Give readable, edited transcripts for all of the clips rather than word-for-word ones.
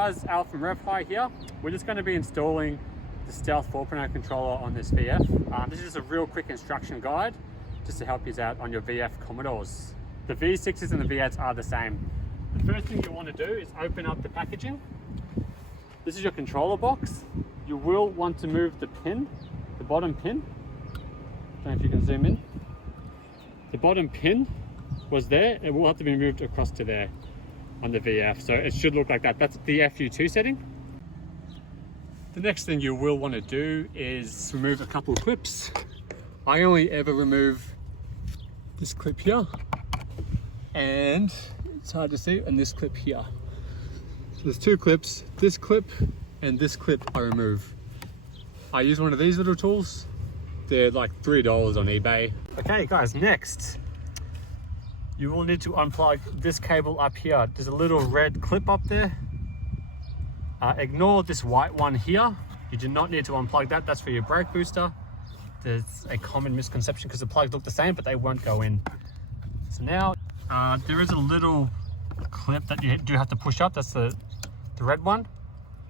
guys, Al from RevHigh here. We're just going to be installing the Stealth 4.0 controller on this VF. This is just a real quick instruction guide just to help you out on your VF Commodores. The V6s and the V8s are the same. The first thing you want to do is open up the packaging. This is your controller box. You will want to move the pin, the bottom pin. Don't know if you can zoom in. The bottom pin was there. It will have to be moved across to there on the VF. So it should look like that. That's the FU2 setting. The next thing you will want to do is remove a couple of clips. I only ever remove this clip here, and it's hard to see, and this clip here. So there's two clips, this clip and this clip I remove. I use one of these little tools. They're like $3 on eBay. Okay guys, next, you will need to unplug this cable up here. There's a little red clip up there. Ignore this white one here. You do not need to unplug that. That's for your brake booster. There's a common misconception because the plugs look the same, but they won't go in. So now, there is a little clip that you do have to push up. That's the red one.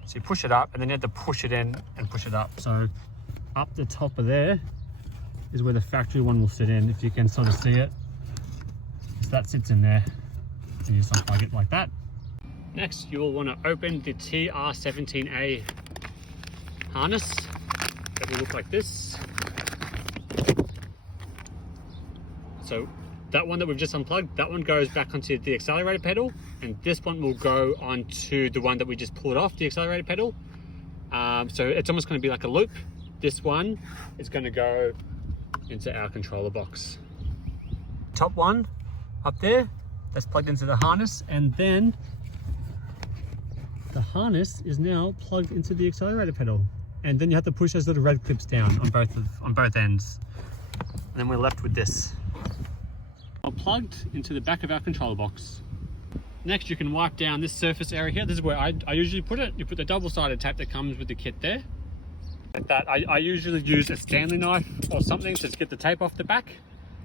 So you push it up and then you have to push it in and push it up. So up the top of there is where the factory one will sit in, if you can sort of see it. So that sits in there, and you just unplug it like that. Next, you will want to open the TR17A harness. It will look like this. So that one that we've just unplugged, that one goes back onto the accelerator pedal, and this one will go onto the one that we just pulled off the accelerator pedal. So it's almost going to be like a loop. This one is going to go into our controller box. Top one up there, that's plugged into the harness, and then the harness is now plugged into the accelerator pedal. And then you have to push those little red clips down on both ends. And then we're left with this. All plugged into the back of our controller box. Next, you can wipe down this surface area here. This is where I usually put it. You put the double-sided tape that comes with the kit there. Like that, I usually use a Stanley knife or something to get the tape off the back.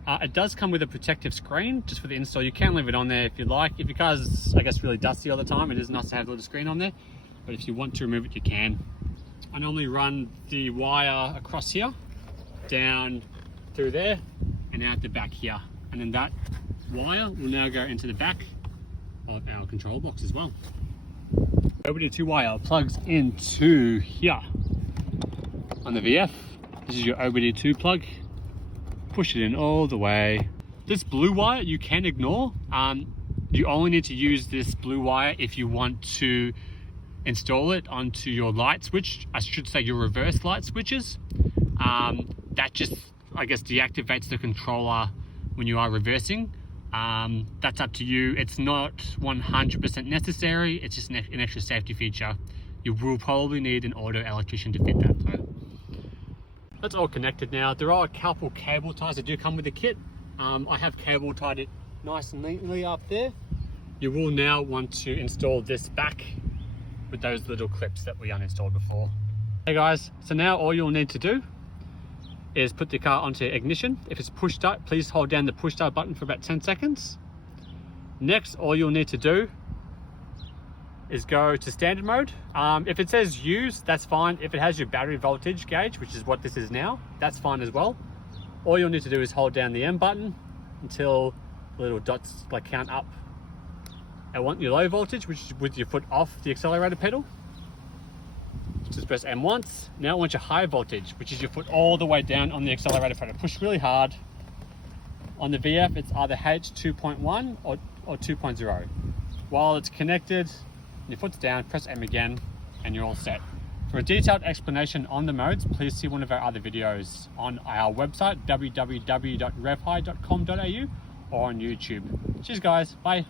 It does come with a protective screen just for the install. You can leave it on there if you like. If your car's, I guess, really dusty all the time, it is nice to have a little screen on there. But if you want to remove it, you can. I normally run the wire across here, down through there, and out the back here. And then that wire will now go into the back of our control box as well. OBD2 wire plugs into here on the VF. This is your OBD2 plug. Push it in all the way. This blue wire you can ignore. You only need to use this blue wire if you want to install it onto your light switch. I should say your reverse light switches. That just, I guess, deactivates the controller when you are reversing. That's up to you. It's not 100% necessary. It's just an extra safety feature. You will probably need an auto electrician to fit that though. That's all connected now. There are a couple cable ties that do come with the kit. I have cable tied it nice and neatly up there. You will now want to install this back with those little clips that we uninstalled before. Hey guys, so now all you'll need to do is put the car onto ignition. If it's push start, please hold down the push start button for about 10 seconds. Next, all you'll need to do is go to standard mode. If it says use, that's fine. If it has your battery voltage gauge, which is what this is now, that's fine as well. All you'll need to do is hold down the M button until the little dots like count up. I want your low voltage, which is with your foot off the accelerator pedal. Just press M once. Now I want your high voltage, which is your foot all the way down on the accelerator pedal. Push really hard. On the VF, it's either H2.1 or 2.0. While it's connected, your foot's down, press M again, and you're all set. For a detailed explanation on the modes, please see one of our other videos on our website, www.revhigh.com.au, or on YouTube. Cheers guys, bye.